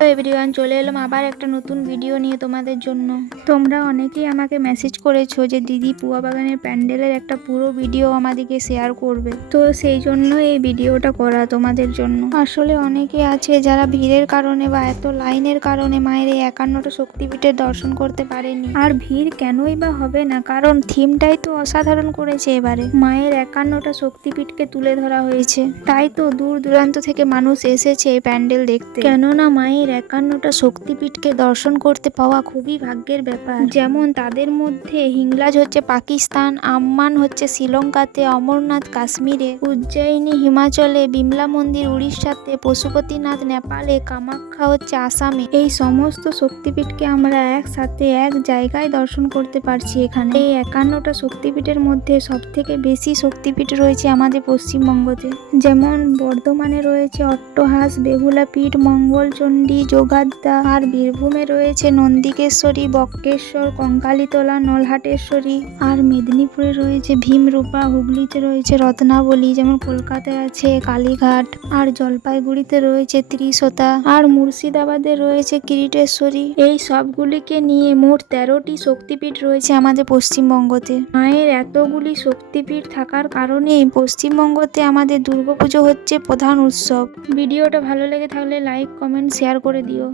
তো এভরিওয়ান চলে এলাম আবার একটা নতুন ভিডিও নিয়ে তোমাদের জন্য। তোমরা অনেকেই আমাকে মেসেজ করেছ যে, দিদি, পুয়া বাগানের প্যান্ডেলের একটা পুরো ভিডিও আমাদেরকে শেয়ার করবে। তো সেই জন্য এই ভিডিওটা করা তোমাদের জন্য। আসলে অনেকে আছে যারা ভিড়ের কারণে বা এত লাইনের কারণে মায়ের এই একান্নটা শক্তিপীঠের দর্শন করতে পারেনি। আর ভিড় কেনই বা হবে না, কারণ থিমটাই তো অসাধারণ করেছে এবারে। মায়ের একান্নটা শক্তিপীঠকে তুলে ধরা হয়েছে। তাই তো দূর দূরান্ত থেকে মানুষ এসেছে এই প্যান্ডেল দেখতে। কেননা মায়ের একান্নটা শক্তিপীঠকে দর্শন করতে পাওয়া খুবই ভাগ্যের ব্যাপার। যেমন তাদের মধ্যে হিংলাজ হচ্ছে পাকিস্তান, আম্মান হচ্ছে শ্রীলঙ্কাতে, অমরনাথ কাশ্মীরে, উজ্জয়িনী হিমাচলে, বিমলা মন্দির উড়িষ্যাতে, পশুপতিনাথ নেপালে, কামাখ্যা হচ্ছে আসামে। এই সমস্ত শক্তিপীঠকে আমরা একসাথে এক জায়গায় দর্শন করতে পারছি এখানে। এই একান্নটা শক্তিপীঠের মধ্যে সব থেকে বেশি শক্তিপীঠ রয়েছে আমাদের পশ্চিমবঙ্গতে। যেমন বর্ধমানে রয়েছে অট্টহাস বেহুলা পীঠ মঙ্গলচণ্ডী যোগাদ্দা আর বীরভূমে রয়েছে নন্দিকেশ্বরী বক্রেশ্বর কঙ্কালীতলা, নলহাটেশ্বরী আর মেদিনীপুরে রয়েছে ভীমরূপা, হুগলিতে রয়েছে রত্নাবলী, যেমন কলকাতায় আছে কালীঘাট আর জলপাইগুড়িতে রয়েছে ত্রিশতা আর মুর্শিদাবাদে রয়েছে কিরিটেশ্বরী। এই সবগুলিকে নিয়ে মোট তেরোটি শক্তিপীঠ রয়েছে আমাদের পশ্চিমবঙ্গতে। মায়ের এতগুলি শক্তিপীঠ থাকার কারণে পশ্চিমবঙ্গতে আমাদের দুর্গাপুজো হচ্ছে প্রধান উৎসব। ভিডিওটা ভালো লেগে থাকলে লাইক কমেন্ট শেয়ার করে করে দিও